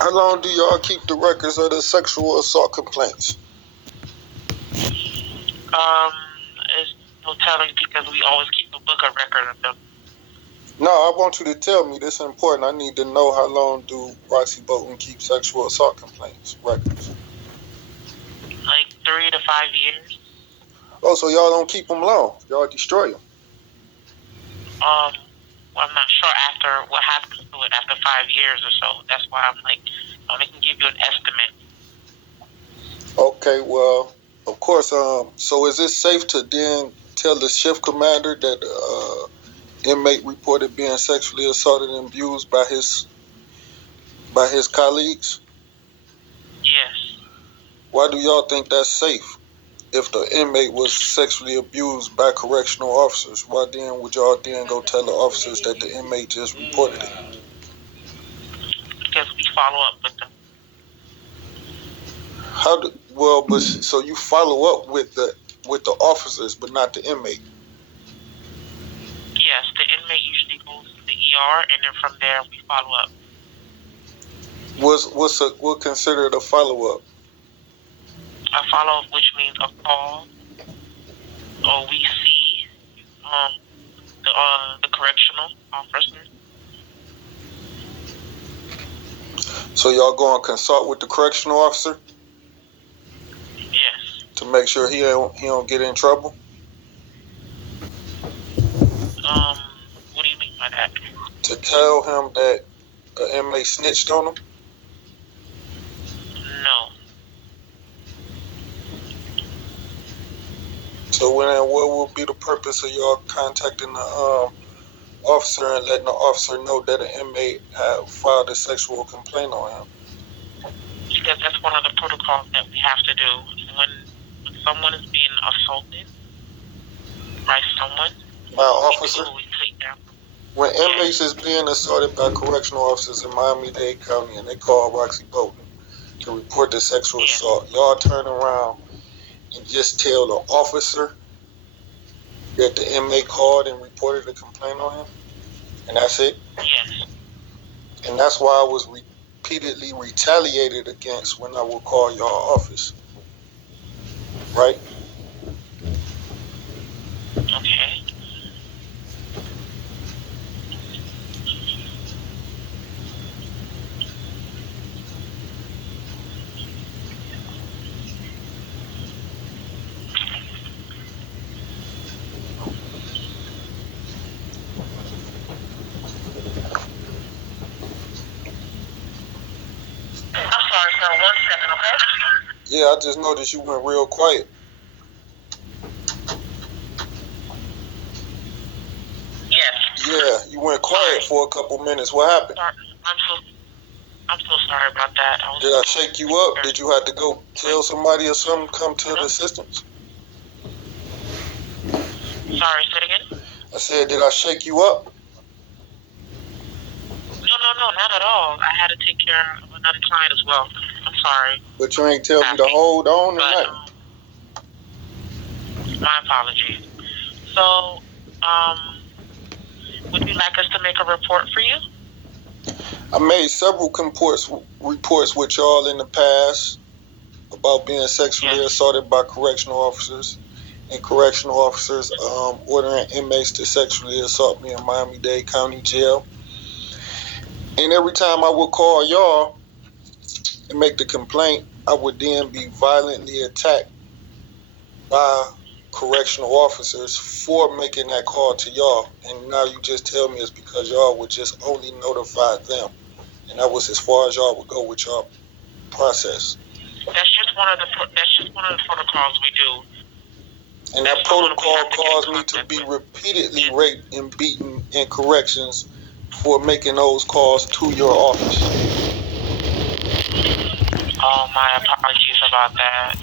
How long do y'all keep the records of the sexual assault complaints? It's no telling because we always keep a book of record of them. No, I want you to tell me. This is important. I need to know how long do ROXY BOLTON keep sexual assault complaints records? Like 3 to 5 years. Oh, so y'all don't keep them long. Y'all destroy them. Well, I'm not sure after what happens to it after 5 years or so. That's why I'm like, I can give you an estimate. Okay, well, of course. So is it safe to then tell the shift commander that inmate reported being sexually assaulted and abused by his colleagues? Yes. Why do y'all think that's safe? If the inmate was sexually abused by correctional officers, why then would y'all then go tell the officers that the inmate just reported it? Because we follow up with them. So you follow up with the officers, but not the inmate. Yes, the inmate usually goes to the ER, and then from there we follow up. What's considered a follow up? A follow up, which means a call, or we see the correctional officer. So y'all go and consult with the correctional officer? Yes. To make sure he don't get in trouble? What do you mean by that? To tell him that an inmate snitched on him? No. So what will be the purpose of y'all contacting the officer and letting the officer know that an inmate had filed a sexual complaint on him? Because that's one of the protocols that we have to do. When someone is being assaulted by someone, by an officer? When Yes. inmates is being assaulted by correctional officers in Miami-Dade County and they call ROXY BOLTON to report the sexual Yes. assault, y'all turn around and just tell the officer that the inmate called and reported a complaint on him? And that's it? Yes. And that's why I was repeatedly retaliated against when I would call y'all office. Right? Okay. I'm sorry, sir. 1 second, okay? Yeah, I just noticed you went real quiet. Yes. Yeah, you went quiet for a couple minutes. What happened? I'm so sorry about that. Did I shake you up? Did you have to go tell somebody or something come to the assistance? Sorry, say it again? I said, did I shake you up? No, not at all. I had to take care of another client as well. I'm sorry. But you ain't tell me to hold on or nothing. My apologies. So, would you like us to make a report for you? I made several reports with y'all in the past about being sexually assaulted by correctional officers and correctional officers ordering inmates to sexually assault me in Miami-Dade County Jail. And every time I would call y'all and make the complaint, I would then be violently attacked by correctional officers for making that call to y'all. And now you just tell me it's because y'all would just only notify them. And that was as far as y'all would go with y'all process. That's just one of the protocols we do. And that protocol caused me to be repeatedly raped and beaten in corrections for making those calls to your office. Oh, my apologies about that.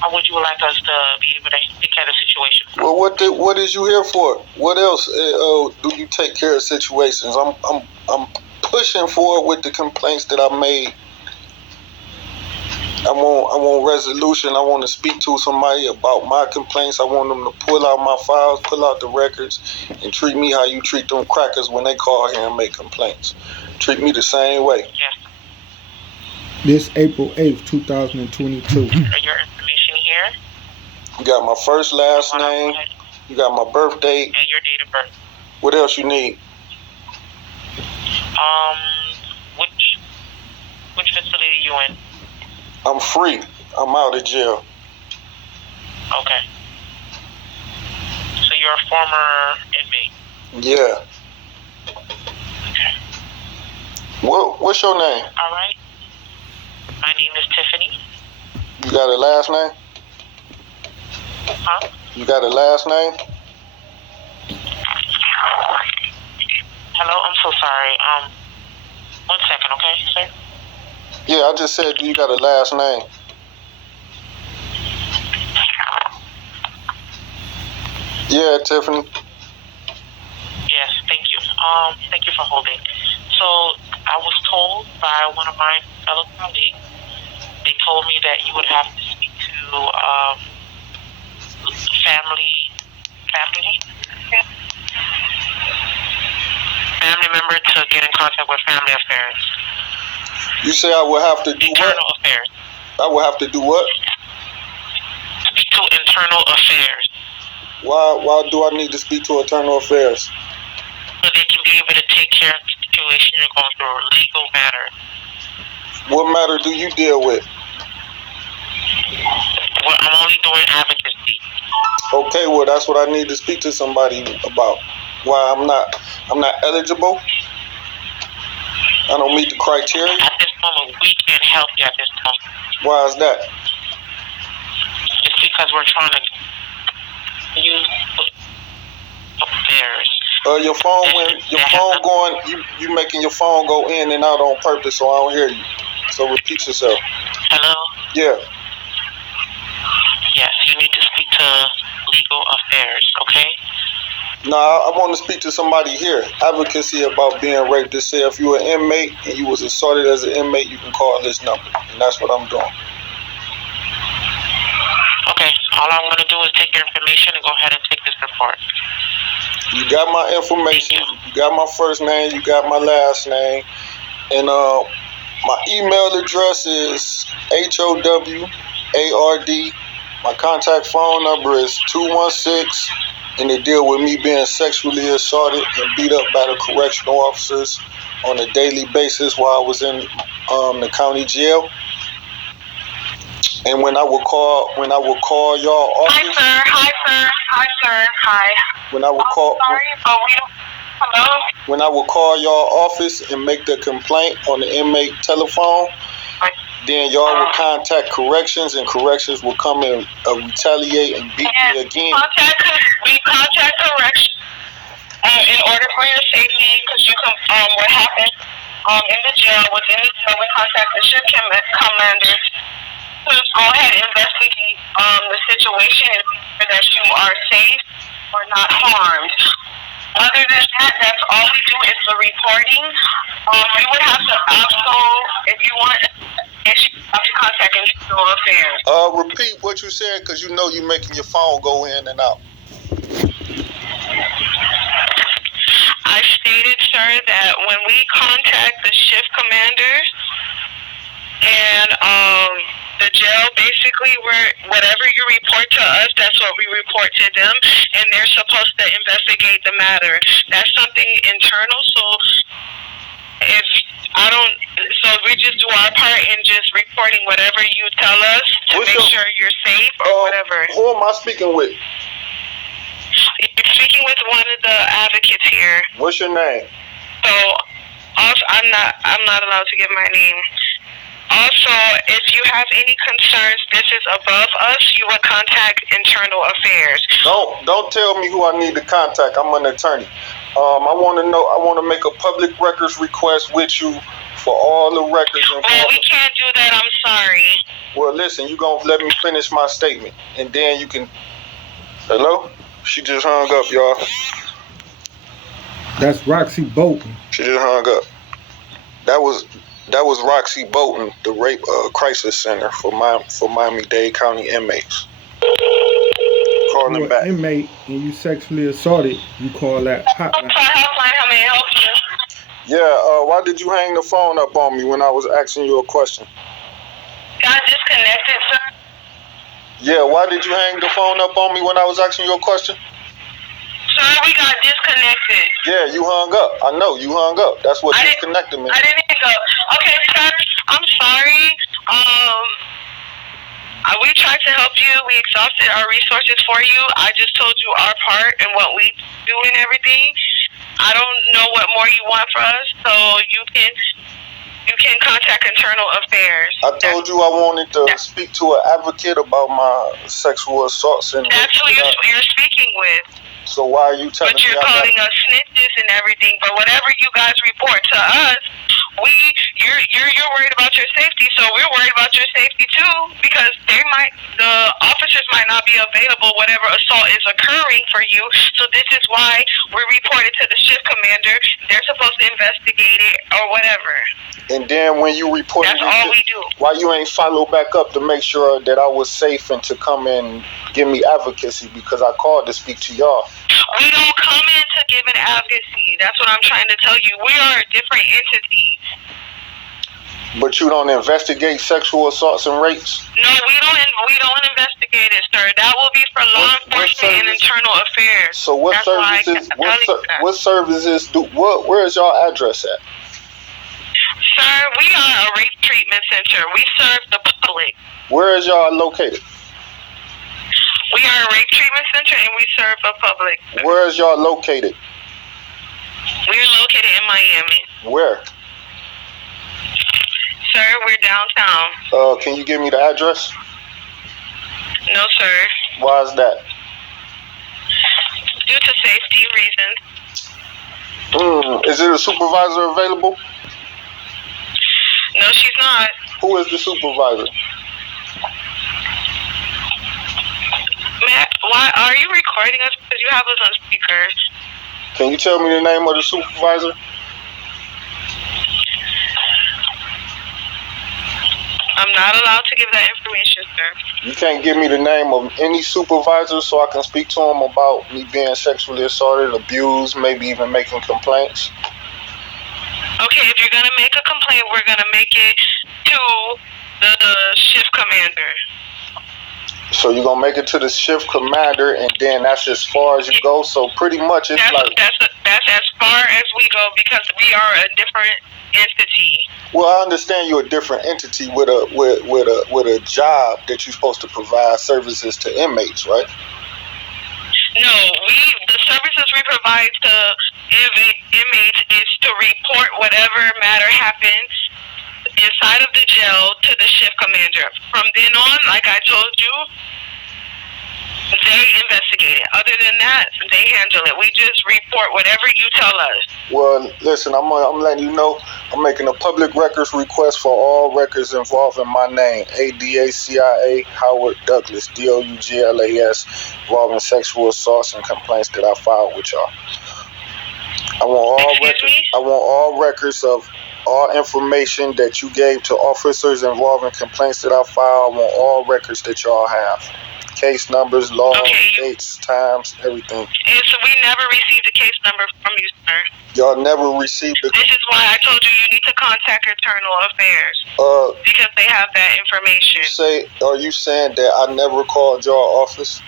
How would you like us to be able to take care of the situation? Well, what is you here for? What else do you take care of situations? I'm pushing forward with the complaints that I made. I want resolution. I want to speak to somebody about my complaints. I want them to pull out my files, pull out the records, and treat me how you treat them crackers when they call here and make complaints. Treat me the same way. Yes. This April 8th, 2022. Your information here. You got my first, last name. You got my birth date. And your date of birth. What else you need? Which facility you in? I'm free. I'm out of jail. Okay. So you're a former inmate? Yeah. Okay. What's your name? All right. My name is Tiffany. You got a last name? Huh? You got a last name? Hello, I'm so sorry. 1 second, okay, sir? Yeah, I just said, do you got a last name? Yeah, Tiffany. Yes, thank you. Thank you for holding. So I was told by one of my fellow colleagues, they told me that you would have to speak to family member to get in contact with family affairs. You say I would have to do internal what? Affairs. I would have to do what? Speak to internal affairs. Why do I need to speak to internal affairs? So they can be able to take care of the situation you're going through, legal matter. What matter do you deal with? Well, I'm only doing advocacy. Okay, well that's what I need to speak to somebody about. Why I'm not eligible? I don't meet the criteria. At this moment, we can't help you at this point. Why is that? It's because we're trying to use affairs. Your phone you making your phone go in and out on purpose, so I don't hear you. So repeat yourself. Hello? Yeah. Yes, you need to speak to legal affairs, okay? No, I want to speak to somebody here. Advocacy about being raped. They say if you're an inmate and you was assaulted as an inmate, you can call this number. And that's what I'm doing. Okay, all I'm going to do is take your information and go ahead and take this report. You got my information. You got my first name. You got my last name. And my email address is HOWARD. My contact phone number is 216. And they deal with me being sexually assaulted and beat up by the correctional officers on a daily basis while I was in the county jail. And when I would call y'all office. Hi, sir. When I would call. Sorry, but we don't. Hello? When I would call y'all office and make the complaint on the inmate telephone, then y'all would contact corrections, and corrections will come and retaliate and beat me again. We contact corrections in order for your safety, because you can. What happened in the jail? Within the jail, we contact the shift commanders to go ahead and investigate the situation and make sure that you are safe or not harmed. Other than that, that's all we do is the reporting. You would have to also, if you want, you have to contact internal affairs. Repeat what you said, because you know you're making your phone go in and out. I stated, sir, that when we contact the shift commanders and the jail, basically, whatever you report to us, that's what we report to them, and they're supposed to investigate the matter. That's something internal, so we just do our part in just reporting whatever you tell us to make sure you're safe or whatever. Who am I speaking with? You're speaking with one of the advocates here. What's your name? So, also, I'm not allowed to give my name. Also, if you have any concerns, this is above us, you would contact internal affairs. Don't tell me who I need to contact. I'm an attorney. I want to make a public records request with you for all the records. Well, we can't do that. I'm sorry. Well, listen, you're going to let me finish my statement, and then you can... Hello? She just hung up, y'all. That's ROXY BOLTON. She just hung up. That was That was ROXY BOLTON, the rape crisis center for Miami-Dade County inmates. Calling You're back. an inmate and you sexually assaulted, you call that hotline. How may I help you? Yeah, why did you hang the phone up on me when I was asking you a question? Got disconnected, sir. Yeah, why did you hang the phone up on me when I was asking you a question? Sir, we got disconnected. Yeah, you hung up. I know, you hung up. That's what I disconnected me. I didn't hang up. Okay, sir, I'm sorry. We tried to help you. We exhausted our resources for you. I just told you our part and what we do and everything. I don't know what more you want from us, so you can contact Internal Affairs. I told you I wanted to speak to an advocate about my sexual assaults. And that's who you're speaking with. So why are you telling me? But you're calling us snitches and everything. But whatever you guys report to us, you're worried about your safety. So we're worried about your safety too, because the officers might not be available. Whatever assault is occurring for you. So this is why we reported to the shift commander. They're supposed to investigate it or whatever. And then when you reported, that's all we do. Why you ain't follow back up to make sure that I was safe and to come and give me advocacy, because I called to speak to y'all. We don't come in to give an advocacy. That's what I'm trying to tell you. We are a different entity. But you don't investigate sexual assaults and rapes? No, we don't investigate it, sir. That will be for law enforcement and internal affairs. So what services? What services do? Where is y'all address at? Sir, we are a rape treatment center. We serve the public. Where is y'all located? We are a rape treatment center and we serve the public. Where is y'all located? We're located in Miami. Where? Sir, we're downtown. Can you give me the address? No, sir. Why is that? Due to safety reasons. Is it a supervisor available? No, she's not. Who is the supervisor? Matt, why are you recording us? Because you have us on speaker. Can you tell me the name of the supervisor? I'm not allowed to give that information, sir. You can't give me the name of any supervisor so I can speak to him about me being sexually assaulted, abused, maybe even making complaints? Okay, if you're going to make a complaint, we're going to make it to the shift commander. So you're going to make it to the shift commander, and then that's as far as you go? So pretty much it's that's as far as we go, because we are a different entity. Well, I understand you're a different entity with a job that you're supposed to provide services to inmates, right? No, the services we provide to inmates is to report whatever matter happens inside of the jail to the shift commander. From then on, like I told you, they investigate it. Other than that, they handle it. We just report whatever you tell us. Well, listen, I'm letting you know, I'm making a public records request for all records involving my name, ADACIA Howard Douglas, DOUGLAS, involving sexual assaults and complaints that I filed with y'all. I want all records of all information that you gave to officers involving complaints that I filed. I want all records that y'all have. Case numbers, logs, dates, times, everything. So we never received a case number from you, sir. Y'all never received it. This is why I told you need to contact Internal Affairs. Because they have that information. Are you saying that I never called y'all office?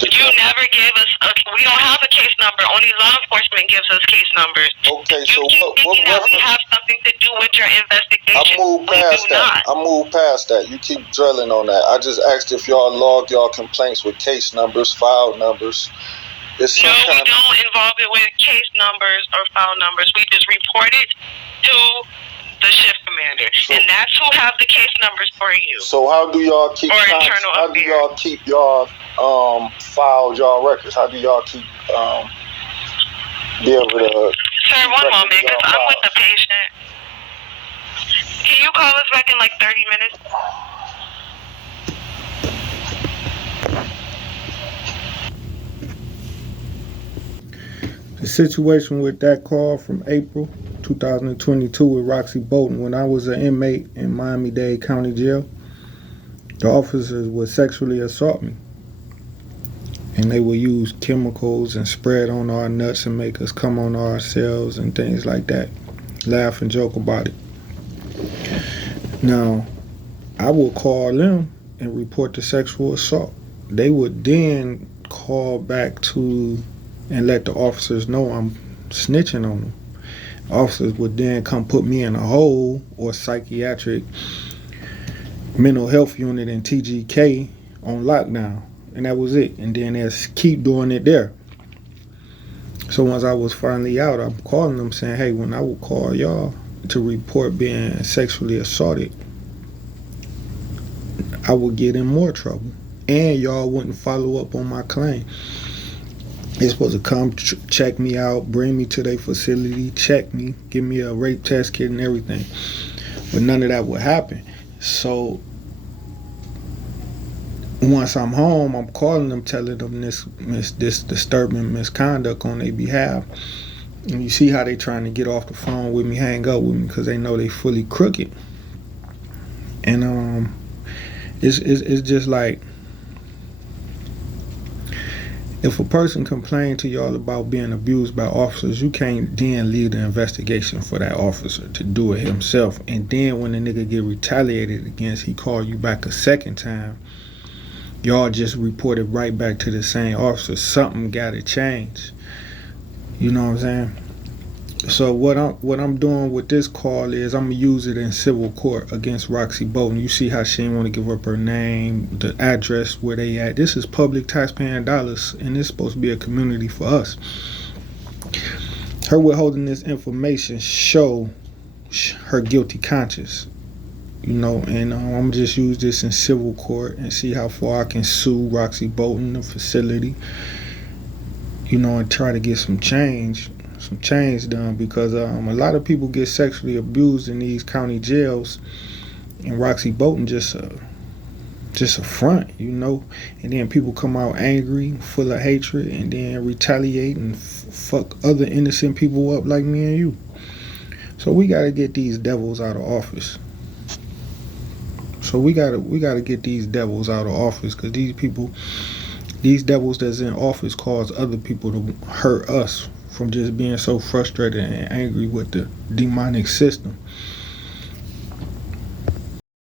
You never gave us we don't have a case number. Only law enforcement gives us case numbers. Okay, so what we have something to do with your investigation. I moved past that. You keep drilling on that. I just asked if y'all logged y'all complaints with case numbers, file numbers. No, we don't involve it with case numbers or file numbers. We just report it to the shift commander, and that's who have the case numbers for you. So how do y'all keep y'all files, y'all records? How do y'all keep be able to? Sir, one moment, because I'm with the patient. Can you call us back in like 30 minutes? The situation with that call from April 2022 with ROXY BOLTON. When I was an inmate in Miami-Dade County Jail, the officers would sexually assault me. And they would use chemicals and spread on our nuts and make us come on ourselves and things like that. Laugh and joke about it. Now, I would call them and report the sexual assault. They would then call back to and let the officers know I'm snitching on them. Officers would then come put me in a hole or psychiatric mental health unit in TGK on lockdown. And that was it. And then they'll keep doing it there. So once I was finally out, I'm calling them saying, hey, when I would call y'all to report being sexually assaulted, I would get in more trouble. And y'all wouldn't follow up on my claim. They're supposed to come check me out, bring me to their facility, check me, give me a rape test kit and everything. But none of that would happen. So once I'm home, I'm calling them, telling them this disturbing misconduct on their behalf. And you see how they trying to get off the phone with me, hang up with me, because they know they fully crooked. And it's just like, if a person complains to y'all about being abused by officers, you can't then leave the investigation for that officer to do it himself. And then when the nigga get retaliated against, he call you back a second time. Y'all just report it right back to the same officer. Something gotta change. You know what I'm saying? So what I'm doing with this call is I'm gonna use it in civil court against ROXY BOLTON. You see how she didn't want to give up her name, the address where they at. This is public taxpaying dollars, and it's supposed to be a community for us. Her withholding this information show her guilty conscience. You know, and I'm gonna just use this in civil court and see how far I can sue ROXY BOLTON, the facility. You know, and try to get some change done, because a lot of people get sexually abused in these county jails, and ROXY BOLTON just a front, you know. And then people come out angry, full of hatred, and then retaliate and fuck other innocent people up like me and you. So we gotta get these devils out of office. So we gotta get these devils out of office, because these devils that's in office cause other people to hurt us from just being so frustrated and angry with the demonic system.